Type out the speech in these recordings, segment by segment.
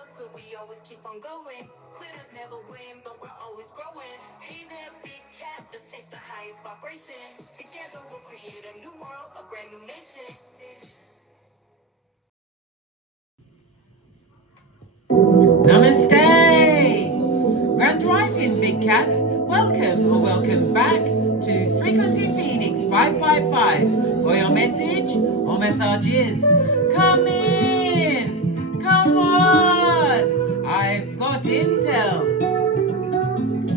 never quit, we always keep on going. Quitters never win, but we're always growing. Hey there, big cat, let's chase the highest vibration. Together we'll create a new world, a brand new nation. Namaste! Grand Rising, Big Cat. Welcome or welcome back to Frequency Phoenix 555 for your message or messages. Come in! Come on! I've got intel.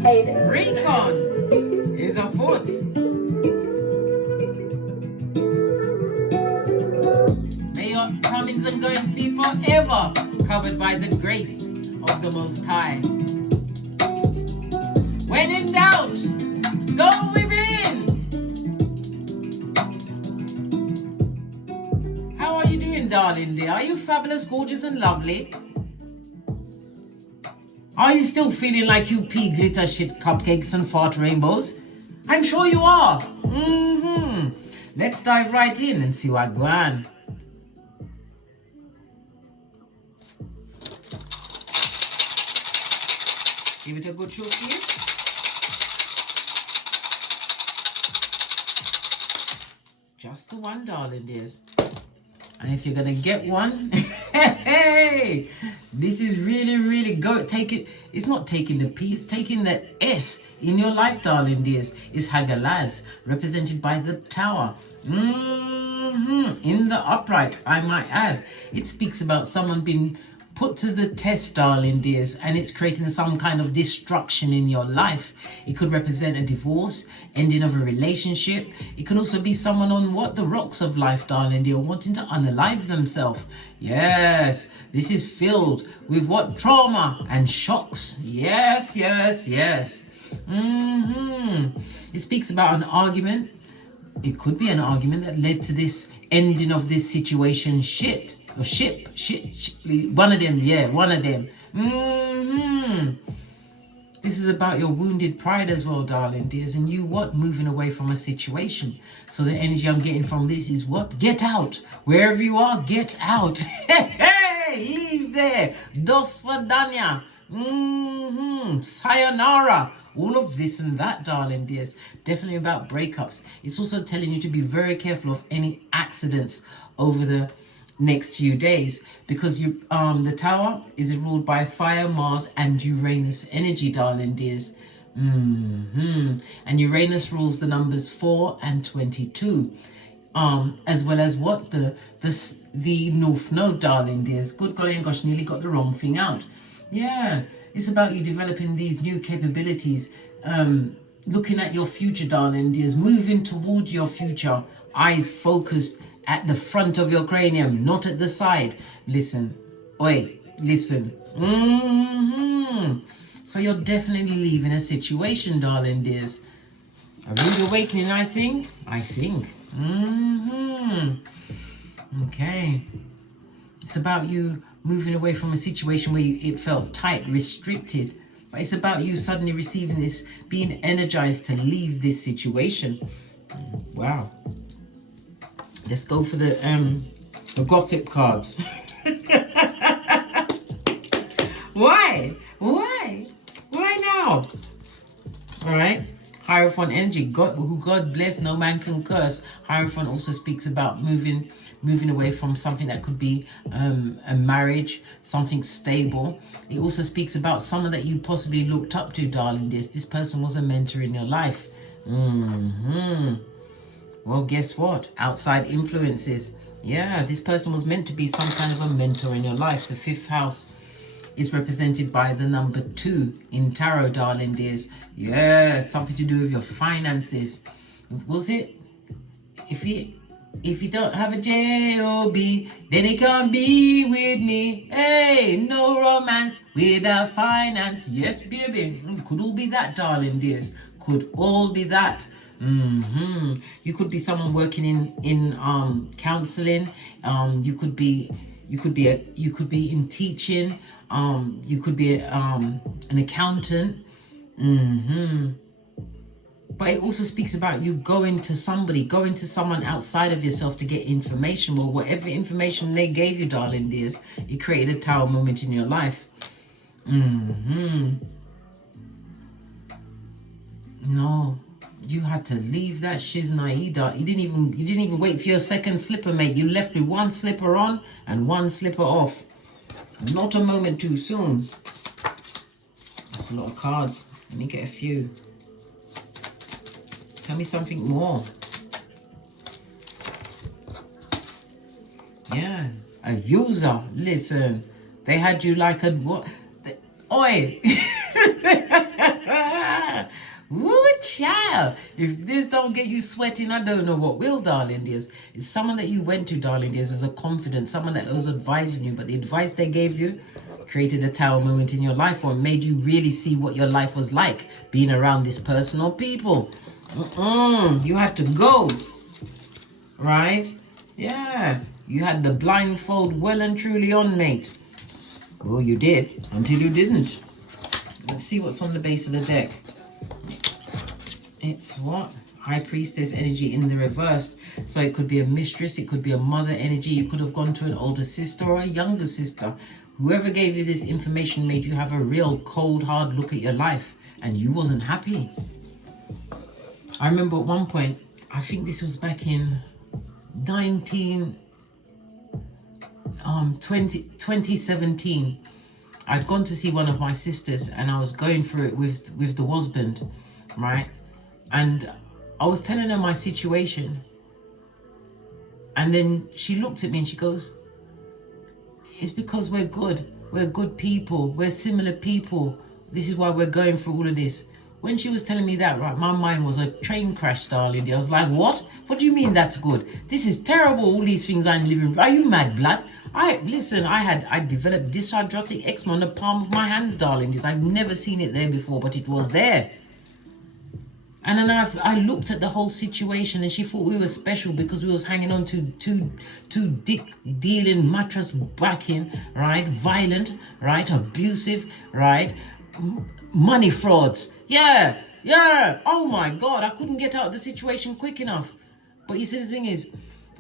Hey there. Recon is afoot. May your comings and goings be forever covered by the grace of the Most High. When in doubt, go within. How are you doing, darling dear? Are you fabulous, gorgeous, and lovely? Are you still feeling like you pee glitter shit cupcakes and fart rainbows? I'm sure you are. Let's dive right in and see what goes on. Give it a good shake here. Just the one, darling dears. And if you're gonna get one, hey, this is really take it. It's not taking the P, it's taking the S in your life, darling dears. It's Hagalaz, represented by the Tower. In the upright, I might add. It speaks about someone being put to the test, darling dears, and it's creating some kind of destruction in your life. It could represent a divorce, ending of a relationship. It can also be someone on the rocks of life, darling dear, wanting to unalive themselves. Yes, this is filled with what? Trauma and shocks. Yes. It speaks about an argument. It could be an argument that led to this ending of this situation. Shit. One of them. This is about your wounded pride as well, darling dears, and you moving away from a situation. So the energy I'm getting from this is what? Get out. Wherever you are, get out. Hey, leave there. Dos Vadanya. Sayonara. All of this and that, darling dears. Definitely about breakups. It's also telling you to be very careful of any accidents over the next few days, because the Tower is ruled by fire, Mars, and Uranus energy, darling dears. And Uranus rules the numbers 4 and 22, as well as what the North Node, darling dears. Good golly gosh, nearly got the wrong thing out. Yeah, it's about you developing these new capabilities, looking at your future, darling dears, moving towards your future, eyes focused at the front of your cranium, not at the side. Listen. So you're definitely leaving a situation, darling dears. A rude awakening, I think. Okay. It's about you moving away from a situation where it felt tight, restricted. But it's about you suddenly receiving this, being energized to leave this situation. Wow. Let's go for the gossip cards. Why now? All right. Hierophant energy, God, who God bless, no man can curse. Hierophant also speaks about moving away from something that could be a marriage, something stable. It also speaks about someone that you possibly looked up to, darling. This person was a mentor in your life. Well, guess what? Outside influences. Yeah, this person was meant to be some kind of a mentor in your life. The 5th house is represented by the number 2 in tarot, darling dears. Yeah, something to do with your finances. Was it? If you don't have a J-O-B, then it can't be with me. Hey, no romance without finance. Yes, baby. Could all be that, darling dears. Could all be that. You could be someone working in counseling. You could be in teaching. You could be an accountant. But it also speaks about you going to someone outside of yourself to get information. Well, whatever information they gave you, darling dears, it created a tower moment in your life. No, you had to leave that shiznaida. You didn't even wait for your second slipper, mate. You left with one slipper on and one slipper off. Not a moment too soon. That's a lot of cards. Let me get a few. Tell me something more. Yeah, a user. Listen, they had you like a what? Oi! Woo, child. If this don't get you sweating, I don't know what will, darling dears. It's someone that you went to, darling dears, as a confidant, someone that was advising you, but the advice they gave you created a tower moment in your life, or made you really see what your life was like being around this person or people. You had to go, right? Yeah, you had the blindfold well and truly on, mate. Well, you did until you didn't. Let's see what's on the base of the deck. It's what? High Priestess energy in the reverse. So it could be a mistress, it could be a mother energy, you could have gone to an older sister or a younger sister. Whoever gave you this information made you have a real cold, hard look at your life, and you wasn't happy. I remember at one point, I think this was back in 2017. I'd gone to see one of my sisters, and I was going through it with the husband, right? And I was telling her my situation, and then she looked at me and she goes, it's because we're good people, we're similar people, this is why we're going through all of this. When she was telling me that, right, my mind was a train crash, darling. I was like, what do you mean that's good? This is terrible, all these things I'm living. Are you mad, blood? I developed dysarthrotic eczema on the palm of my hands, darling. I've never seen it there before, but it was there. And then I looked at the whole situation, and she thought we were special because we was hanging on to two dick dealing, mattress backing, right? Violent, right? Abusive, right? Money frauds. Yeah. Oh my God, I couldn't get out of the situation quick enough. But you see, the thing is,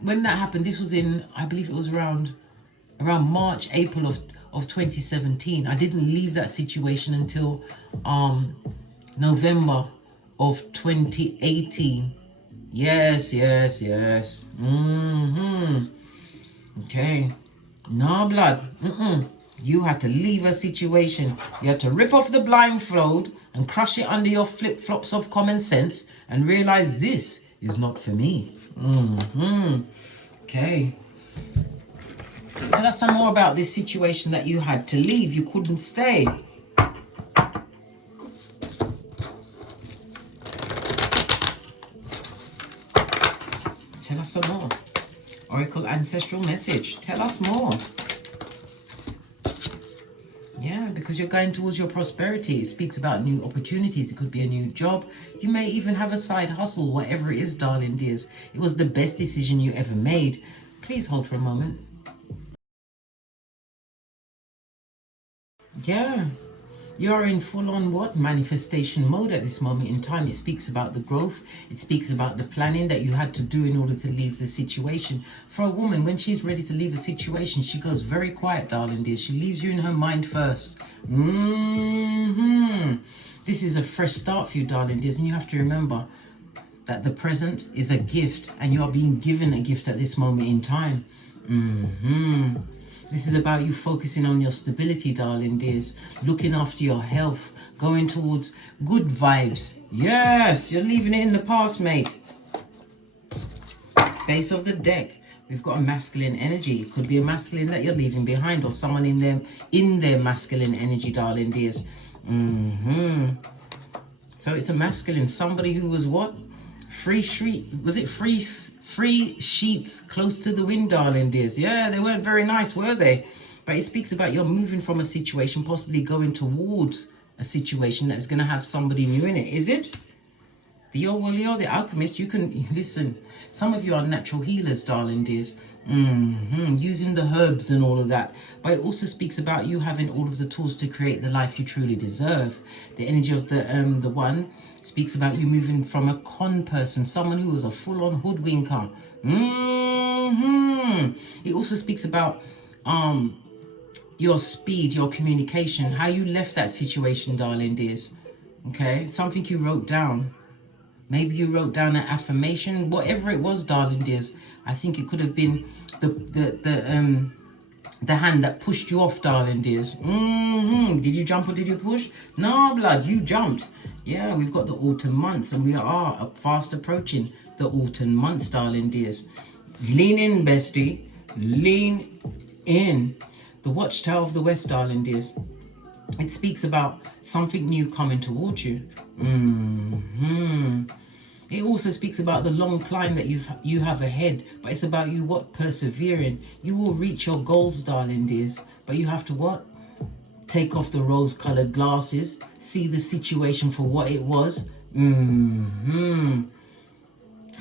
when that happened, this was in, I believe it was around March, April of 2017. I didn't leave that situation until November of 2018. Yes. Okay. No, blood. You had to leave a situation. You had to rip off the blindfold and crush it under your flip-flops of common sense and realize this is not for me. Okay. Tell us some more about this situation that you had to leave. You couldn't stay. Tell us some more. Oracle ancestral message. Tell us more. Yeah, because you're going towards your prosperity. It speaks about new opportunities. It could be a new job. You may even have a side hustle, whatever it is, darling dears. It was the best decision you ever made. Please hold for a moment. Yeah, you're in full-on what? Manifestation mode at this moment in time. It speaks about the growth. It speaks about the planning that you had to do in order to leave the situation. For a woman, when she's ready to leave a situation, she goes very quiet, darling dear. She leaves you in her mind first. This is a fresh start for you, darling dears, and you have to remember that the present is a gift, and you are being given a gift at this moment in time. This is about you focusing on your stability, darling dears, looking after your health, going towards good vibes. Yes, you're leaving it in the past, mate. Base of the deck, we've got a masculine energy. It could be a masculine that you're leaving behind, or someone in their masculine energy, darling dears. So it's a masculine, somebody who was what? Free sheets close to the wind, darling dears. Yeah, they weren't very nice, were they? But it speaks about you're moving from a situation, possibly going towards a situation that's going to have somebody new in it. Is it? You're the alchemist. You can listen. Some of you are natural healers, darling dears. Using the herbs and all of that. But it also speaks about you having all of the tools to create the life you truly deserve. The energy of the one speaks about you moving from a con person, someone who was a full-on hoodwinker. It also speaks about your speed, your communication, how you left that situation, darling dears. Okay, something you wrote down. Maybe you wrote down an affirmation, whatever it was, darling dears. I think it could have been the hand that pushed you off, darling dears. Did you jump or did you push? No, blood, you jumped. Yeah, we've got the autumn months, and we are fast approaching the autumn months, darling dears. Lean in, bestie. Lean in. The Watchtower of the West, darling dears. It speaks about something new coming towards you. It also speaks about the long climb that you have ahead, but it's about you persevering. You will reach your goals, darling dears, but you have to take off the rose-colored glasses, see the situation for what it was.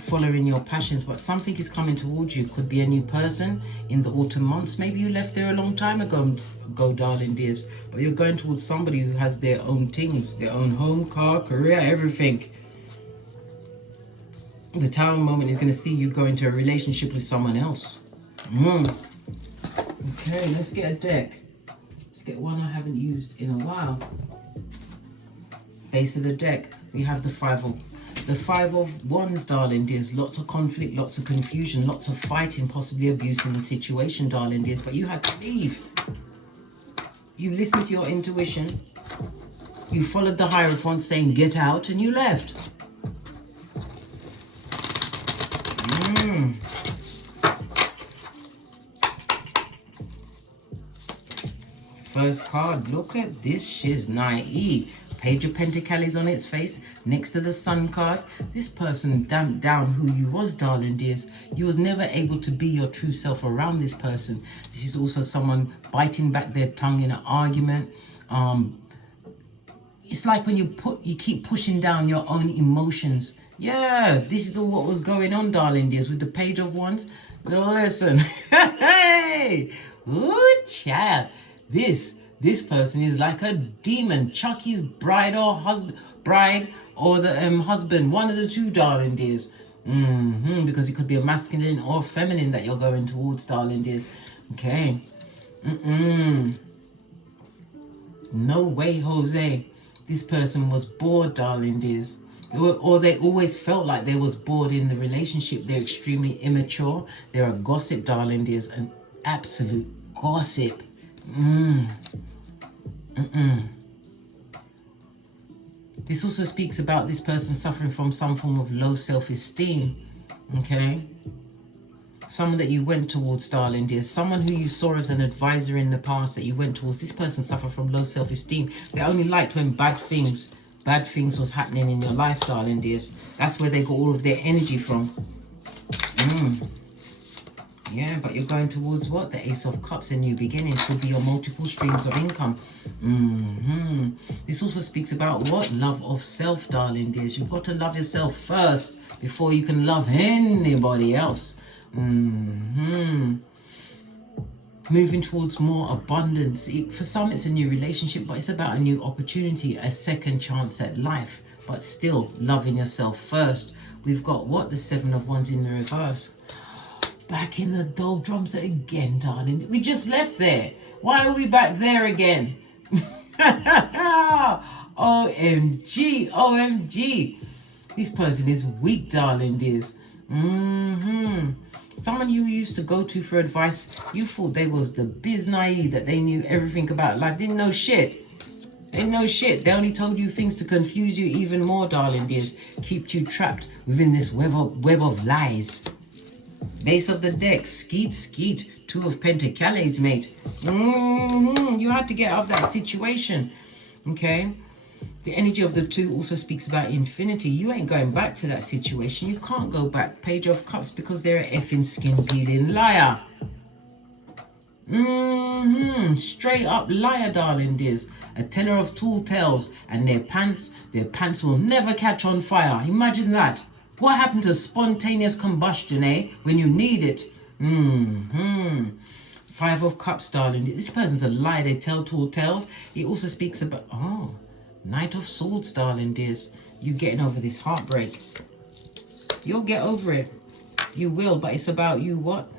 Following your passions, but something is coming towards you. Could be a new person in the autumn months. Maybe you left there a long time ago, darling dears, but you're going towards somebody who has their own things, their own home, car, career, everything. The Tower moment is going to see you go into a relationship with someone else. Okay, let's get a deck. Let's get one I haven't used in a while. Base of the deck, we have the Five of Wands, darling dears. Lots of conflict, lots of confusion, lots of fighting, possibly abusing the situation, darling dears. But you had to leave. You listened to your intuition. You followed the Hierophant saying get out, and you left. First card, look at this shiznai. Page of Pentacles on its face, next to the Sun card. This person damped down who you was, darling dears. You was never able to be your true self around this person. This is also someone biting back their tongue in an argument. It's like when you keep pushing down your own emotions. Yeah, this is all what was going on, darling dears, with the Page of Wands. Listen, hey, ooh, child, this person is like a demon. Chucky's bride or husband, husband, one of the two, darling dears. Because it could be a masculine or feminine that you're going towards, darling dears. Okay. No way, Jose. This person was bored, darling dears. Or they always felt like they was bored in the relationship. They're extremely immature. They're a gossip, darling dears. An absolute gossip. This also speaks about this person suffering from some form of low self-esteem. Okay. Someone that you went towards, darling dear. Someone who you saw as an advisor in the past that you went towards. This person suffered from low self-esteem. They only liked when bad things was happening in your life, darling dears. That's where they got all of their energy from. Yeah, but you're going towards what? The Ace of Cups, a new beginning. Could be your multiple streams of income. This also speaks about what? Love of self, darling dears. You've got to love yourself first before you can love anybody else. Moving towards more abundance. For some, it's a new relationship, but it's about a new opportunity, a second chance at life. But still, loving yourself first. We've got what? The Seven of Wands in the reverse. Back in the doldrums again, darling. We just left there. Why are we back there again? OMG, OMG. This person is weak, darling dears. Someone you used to go to for advice, you thought they was the biz naive, that they knew everything about life. Didn't know shit. They didn't know shit. They only told you things to confuse you even more, darling dears. Keep you trapped within this web of lies. Base of the deck, skeet, Two of Pentacles, mate. You had to get out of that situation. Okay. The energy of the two also speaks about infinity. You ain't going back to that situation. You can't go back. Page of Cups, because they're an effing skin-peeling liar. Straight up liar, darling dears. A teller of tall tales, and their pants will never catch on fire. Imagine that. What happened to spontaneous combustion, when you need it? Five of Cups, darling. This person's a lie. They tell tall tales. It also speaks about, Knight of Swords, darling dears. You getting over this heartbreak. You'll get over it. You will, but it's about you what?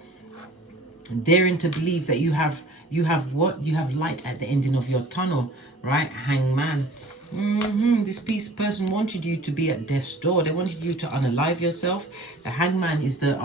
Daring to believe that you have what? You have light at the ending of your tunnel, right? Hangman. This person wanted you to be at death's door. They wanted you to unalive yourself. The Hangman is the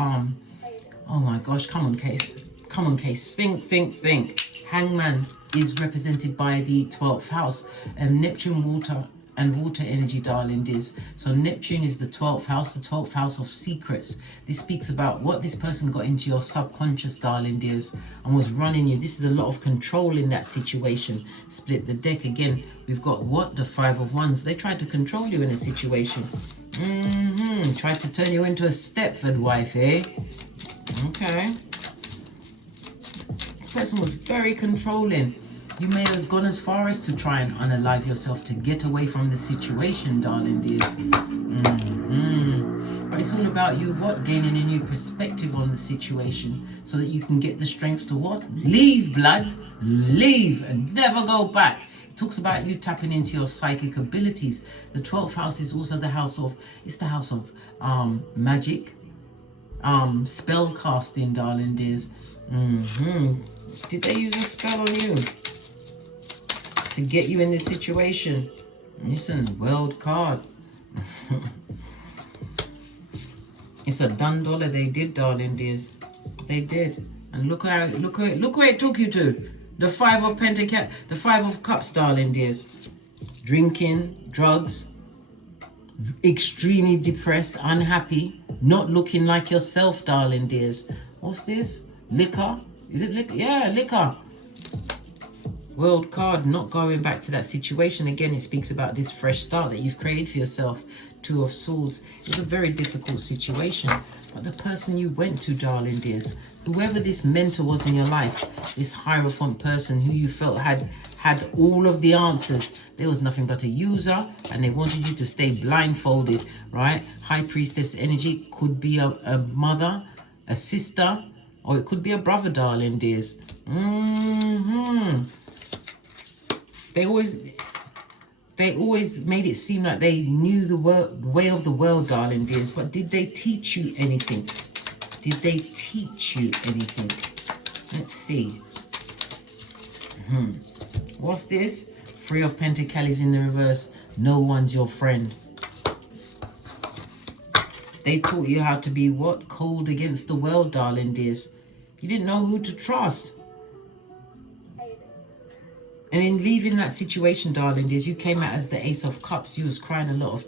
oh my gosh, come on, Case. Come on, Case. Think. Hangman is represented by the 12th house. Neptune, water, and water energy, darling dears. So Neptune is the 12th house, the 12th house of secrets. This speaks about what this person got into your subconscious, darling dears, and was running you. This is a lot of control in that situation. Split the deck again. We've got what? The Five of Wands. They tried to control you in a situation. Tried to turn you into a Stepford wife, eh? Okay. This person was very controlling. You may have gone as far as to try and unalive yourself to get away from the situation, darling dears. But it's all about you, what? Gaining a new perspective on the situation so that you can get the strength to what? Leave, blood. Leave and never go back. It talks about you tapping into your psychic abilities. The 12th house is also the house of, it's the house of magic, spell casting, darling dears. Did they use a spell on you to get you in this situation? Listen, World card. It's a done dollar. They did, darling dears. They did. And look where it took you to. The Five of Pentacles, the Five of Cups, darling dears. Drinking, drugs, extremely depressed, unhappy, not looking like yourself, darling dears. What's this? Liquor? Is it liquor? Yeah, liquor. World card, not going back to that situation again. It speaks about this fresh start that you've created for yourself. Two of Swords. It's a very difficult situation, but the person you went to, darling dears, whoever this mentor was in your life, this Hierophant person who you felt had all of the answers, there was nothing but a user, and they wanted you to stay blindfolded, right? High Priestess energy could be a mother, a sister, or it could be a brother, darling dears. They always made it seem like they knew the way of the world, darling dears. But did they teach you anything? Did they teach you anything? Let's see. What's this? Three of Pentacles in the reverse. No one's your friend. They taught you how to be what? Cold against the world, darling dears. You didn't know who to trust. And in leaving that situation, darling dears, you came out as the Ace of Cups. You cried a lot of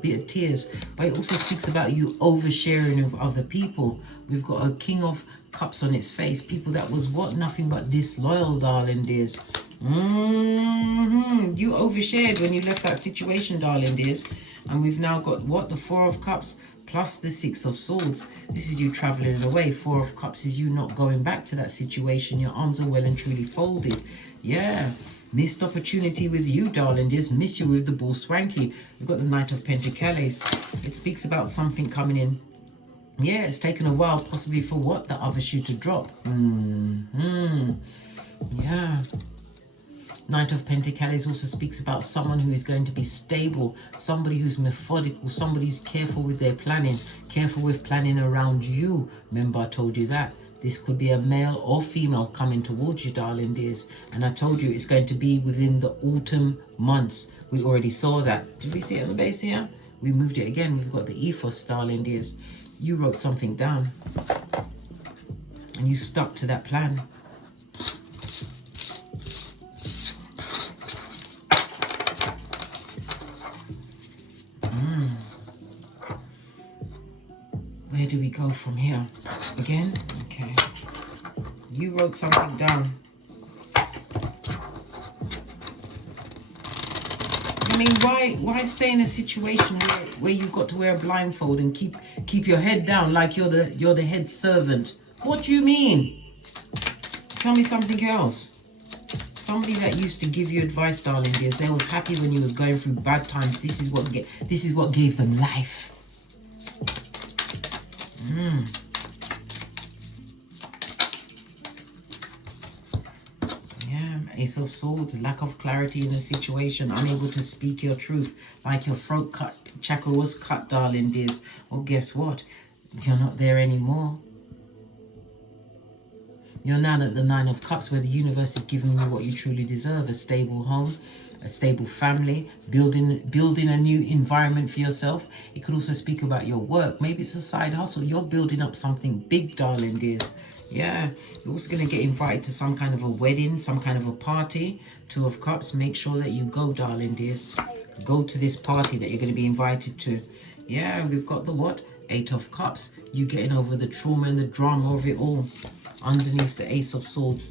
bitter tears. But it also speaks about you oversharing with other people. We've got a King of Cups on its face. People that was what? Nothing but disloyal, darling dears. You overshared when you left that situation, darling dears. And we've now got what? The Four of Cups plus the Six of Swords. This is you traveling away. Four of Cups is you not going back to that situation. Your arms are well and truly folded. Yeah, missed opportunity with you, darling dears. Miss you with the Bull Swanky. We've got the Knight of Pentacles. It speaks about something coming in. Yeah, it's taken a while, possibly for what? The other shoe to drop. Yeah. Knight of Pentacles also speaks about someone who is going to be stable, somebody who's methodical, somebody who's careful with their planning, careful with planning around you. Remember, I told you that. This could be a male or female coming towards you, darling dears. And I told you it's going to be within the autumn months. We already saw that. Did we see it on the base here? We moved it again. We've got the ethos, darling dears. You wrote something down. And you stuck to that plan. Where do we go from here? Again? Okay. You wrote something down. I mean, why stay in a situation where you've got to wear a blindfold and keep your head down like you're the head servant? What do you mean? Tell me something else. Somebody that used to give you advice, darling dears, they was happy when you was going through bad times. This is what gave them life. Ace of Swords, lack of clarity in the situation, unable to speak your truth, like your throat chakra was cut, darling dears. Well, guess what? You're not there anymore. You're now at the Nine of Cups, where the universe is giving you what you truly deserve: a stable home, a stable family, building a new environment for yourself. It could also speak about your work. Maybe it's a side hustle. You're building up something big, darling dears. Yeah, you're also going to get invited to some kind of a wedding, some kind of a party. Two of Cups, make sure that you go, darling dears. Go to this party that you're going to be invited to. Yeah, we've got the what? Eight of Cups. You getting over the trauma and the drama of it all. Underneath the Ace of Swords.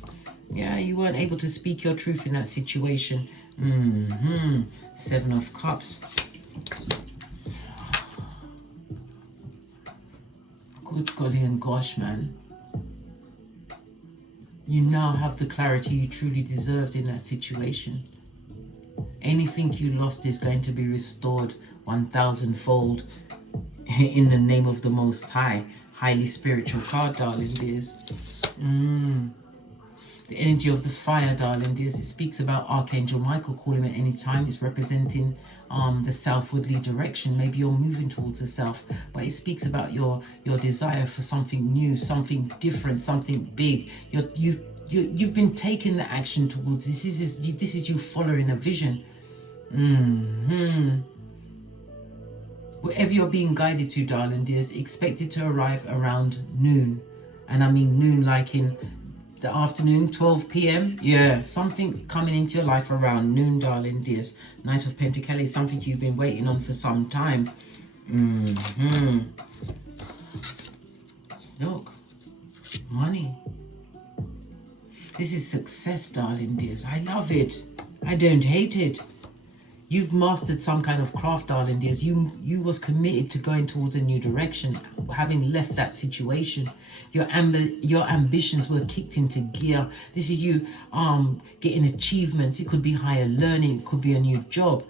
Yeah, you weren't able to speak your truth in that situation. Seven of Cups. Good golly and gosh, man. You now have the clarity you truly deserved in that situation. Anything you lost is going to be restored 1,000-fold in the name of the Most High. Highly spiritual card, darling dears. The energy of the fire, darling dears. It speaks about Archangel Michael. Call him at any time. It's representing the southwardly direction. Maybe you're moving towards the south, but it speaks about your desire for something new, something different, something big. You've been taking the action towards this. This is you following a vision. Wherever you're being guided to, darling dears, expect it to arrive around noon. And I mean noon like in the afternoon, 12 p.m. Yeah, something coming into your life around noon, darling dears. Knight of Pentacles, something you've been waiting on for some time. Look, money. This is success, darling dears. I love it. I don't hate it. You've mastered some kind of craft, darling dears. You was committed to going towards a new direction, having left that situation. Your ambitions were kicked into gear. This is you getting achievements. It could be higher learning. It could be a new job.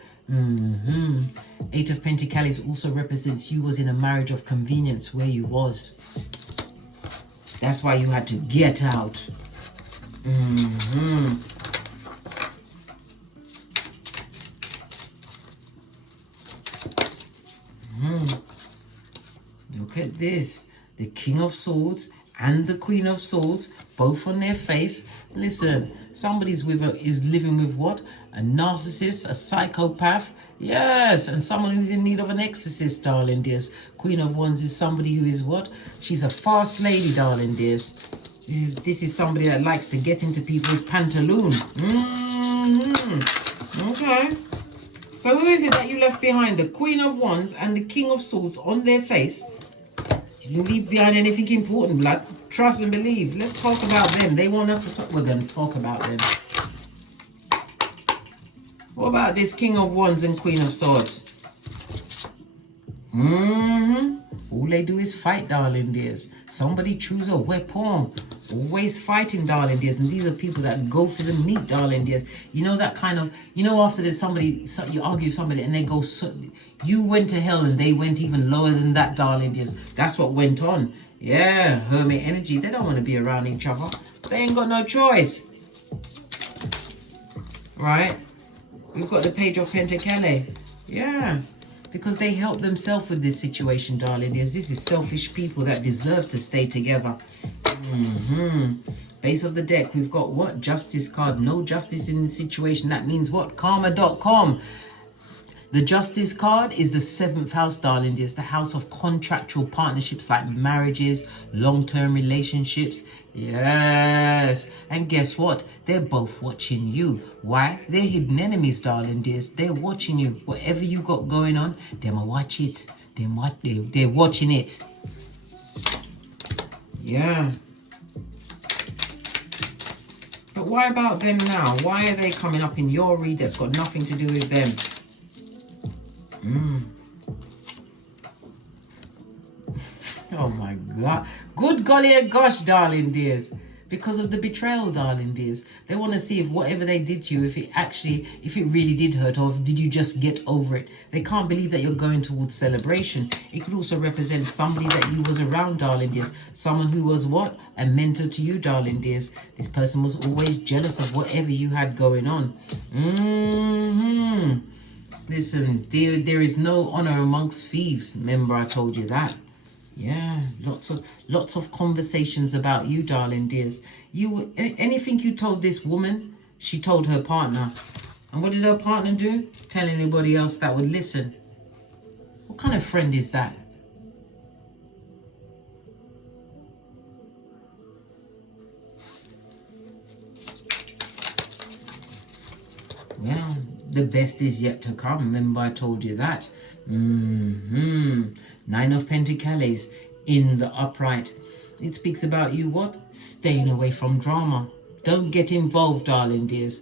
Eight of Pentacles also represents you was in a marriage of convenience where you was. That's why you had to get out. Look at this. The King of Swords and the Queen of Swords, both on their face. Listen, somebody's is living with what? A narcissist, a psychopath. Yes, and someone who's in need of an exorcist, darling dears. Queen of Wands is somebody who is what? She's a fast lady, darling dears. This is somebody that likes to get into people's pantaloon. Okay. So who is it that you left behind? The Queen of Wands and the King of Swords on their face. You didn't leave behind anything important, blood. Trust and believe. Let's talk about them. They want us to talk. We're going to talk about them. What about this King of Wands and Queen of Swords? All they do is fight, darling dears. Somebody choose a weapon. Always fighting, darling dears. And these are people that go for the meat, darling dears. You know that kind of, after there's somebody, you argue with somebody and they go, you went to hell and they went even lower than that, darling dears. That's what went on. Yeah, hermit energy. They don't want to be around each other. They ain't got no choice. Right? We've got the Page of Pentacles. Yeah. Because they help themselves with this situation, darling dears. This is selfish people that deserve to stay together. Base of the deck, we've got what? Justice card. No justice in the situation. That means what? Karma.com. The Justice card is the 7th house, darling dears. The house of contractual partnerships like marriages, long-term relationships. Yes. And guess what? They're both watching you. Why? They're hidden enemies, darling dears. They're watching you. Whatever you got going on, they're gonna watch it. They're watching it. Yeah. But why about them now? Why are they coming up in your read that's got nothing to do with them? Oh my God. Good golly and gosh, darling dears. because of the betrayal, darling dears. They want to see if whatever they did to you, if it really did hurt, or if did you just get over it. They can't believe that you're going towards celebration. It could also represent somebody that you was around, darling dears. Someone who was what? A mentor to you, darling dears. This person was always jealous of whatever you had going on. Listen, there is no honor amongst thieves. Remember, I told you that. Yeah, lots of conversations about you, darling dears. Anything you told this woman, she told her partner. And what did her partner do? Tell anybody else that would listen. What kind of friend is that? Well, the best is yet to come. Remember, I told you that. Nine of Pentacles in the upright. It speaks about you what? Staying away from drama. Don't get involved, darling dears.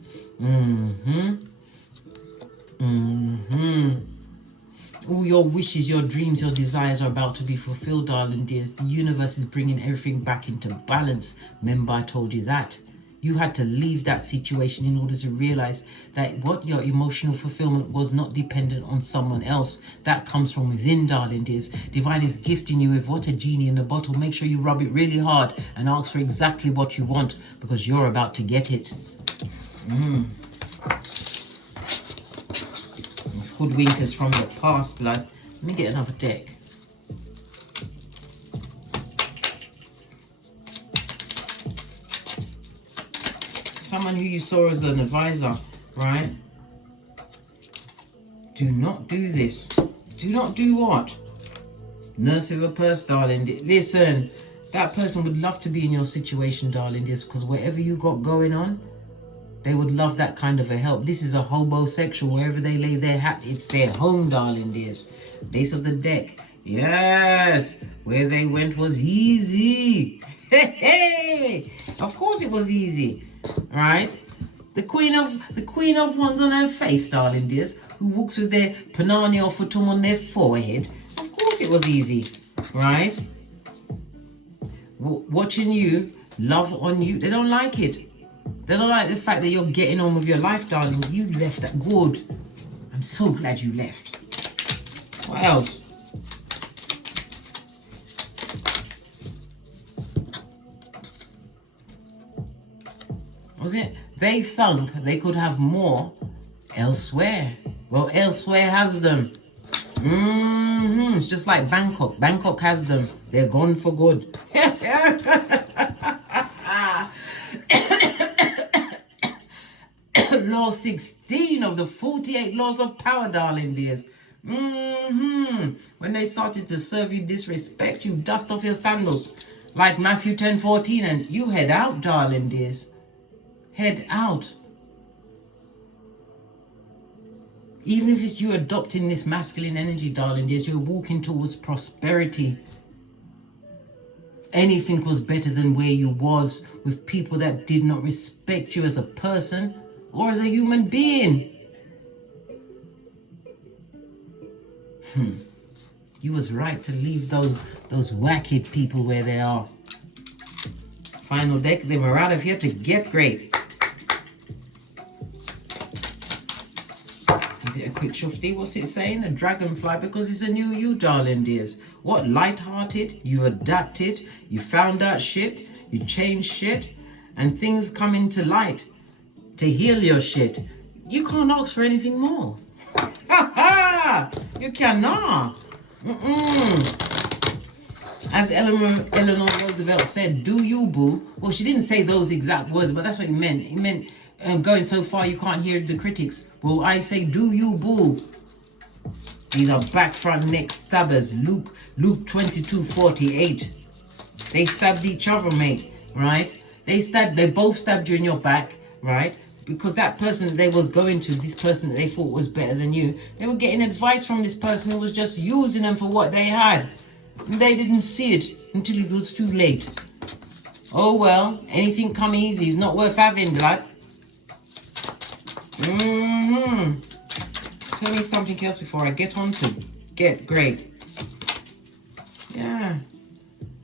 All your wishes, your dreams, your desires are about to be fulfilled, darling dears. The universe is bringing everything back into balance. Remember, I told you that. You had to leave that situation in order to realize that what your emotional fulfillment was not dependent on someone else. That comes from within, darling dears. Divine is gifting you with what? A genie in a bottle. Make sure you rub it really hard and ask for exactly what you want, because you're about to get it. Hoodwinkers from the past, blood. Let me get another deck. Someone who you saw as an advisor, right? Do not do this. Do not do what? Nurse with a purse, darling. Listen, that person would love to be in your situation, darling, because whatever you got going on, they would love that kind of a help. This is a homosexual. Wherever they lay their hat, it's their home, darling dears. Base of the deck. Yes, where they went was easy. Hey, of course it was easy. Right? The queen of wands on her face, darling dears, who walks with their panani or futum on their forehead. Of course it was easy, right? Watching you, love on you, they don't like it. They don't like the fact that you're getting on with your life, darling. You left that good. I'm so glad you left. What else? Was it? They thunk they could have more elsewhere. Well, elsewhere has them. It's just like Bangkok. Bangkok has them. They're gone for good. Law 16 of the 48 laws of power, darling dears. When they started to serve you disrespect, you dust off your sandals like Matthew 10:14 and you head out, darling dears. Head out. Even if it's you adopting this masculine energy, darling dears, you're walking towards prosperity. Anything was better than where you was with people that did not respect you as a person or as a human being. You was right to leave those wacky people where they are. Final deck, they were out of here to get great. A quick shufti, what's it saying? A dragonfly, because it's a new you, darling dears. What? Light-hearted, you adapted, you found out shit, you changed shit, and things come into light to heal your shit. You can't ask for anything more. You cannot. As Eleanor Roosevelt said, do you, boo? Well, she didn't say those exact words, but that's what it meant. It meant going so far you can't hear the critics. Well, I say, do you, boo? These are back, front, neck stabbers. Luke 22:48. They stabbed each other, mate, right? They both stabbed you in your back, right? Because that person that they was going to, this person that they thought was better than you, they were getting advice from this person who was just using them for what they had. And they didn't see it until it was too late. Oh well, anything come easy is not worth having, blood. Tell me something else before I get on to get great. Yeah.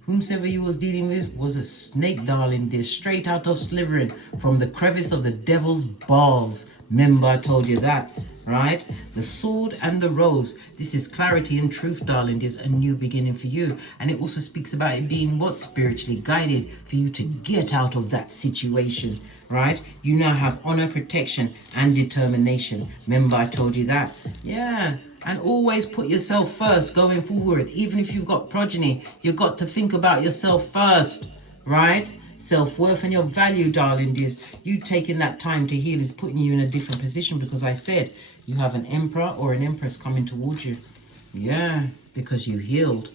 Whomsoever you was dealing with was a snake, darling dear, straight out of Slytherin, from the crevice of the devil's balls. Remember, I told you that, right? The sword and the rose. This is clarity and truth, darling. There's a new beginning for you. And it also speaks about it being what? Spiritually guided for you to get out of that situation, right? You now have honor, protection, and determination. Remember, I told you that? Yeah. And always put yourself first going forward. Even if you've got progeny, you've got to think about yourself first, right? Self-worth and your value, darling dears. You taking that time to heal is putting you in a different position, because I said you have an emperor or an empress coming towards you. Yeah, because you healed.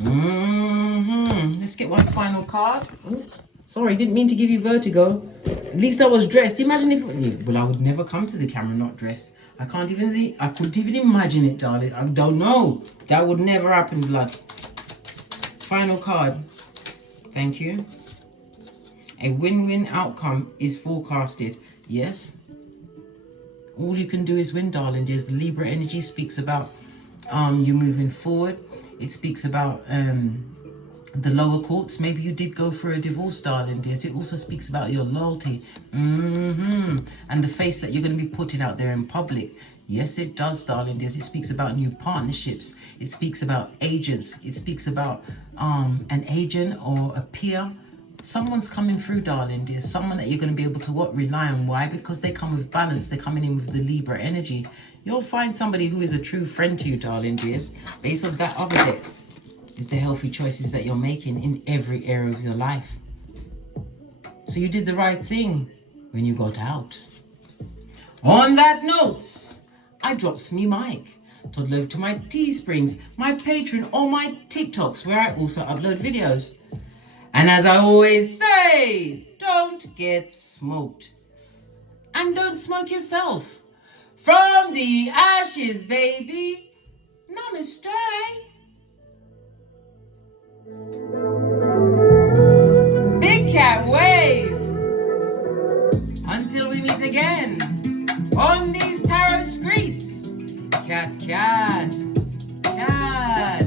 Let's get one final card. Oops. Sorry, didn't mean to give you vertigo. At least I was dressed. Imagine if... Well, I would never come to the camera not dressed. I couldn't even imagine it, darling. I don't know. That would never happen, blood. Final card. Thank you. A win-win outcome is forecasted. Yes. All you can do is win, darling. There's the Libra energy speaks about you moving forward. It speaks about the lower courts. Maybe you did go for a divorce, darling dears. It also speaks about your loyalty. And the face that you're going to be putting out there in public. Yes, it does, darling dears. It speaks about new partnerships. It speaks about agents. It speaks about an agent or a peer. Someone's coming through, darling dears. Someone that you're going to be able to rely on. Why? Because they come with balance. They're coming in with the Libra energy. You'll find somebody who is a true friend to you, darling dears. Based off that other deck is the healthy choices that you're making in every area of your life. So you did the right thing when you got out. On that note, I drops me mic. Toddle over to my Teesprings, my Patreon, or my TikToks, where I also upload videos. And as I always say, don't get smoked. And don't smoke yourself. From the ashes, baby. Namaste. Big cat wave. Until we meet again on these tarot streets. Cat, cat, cat.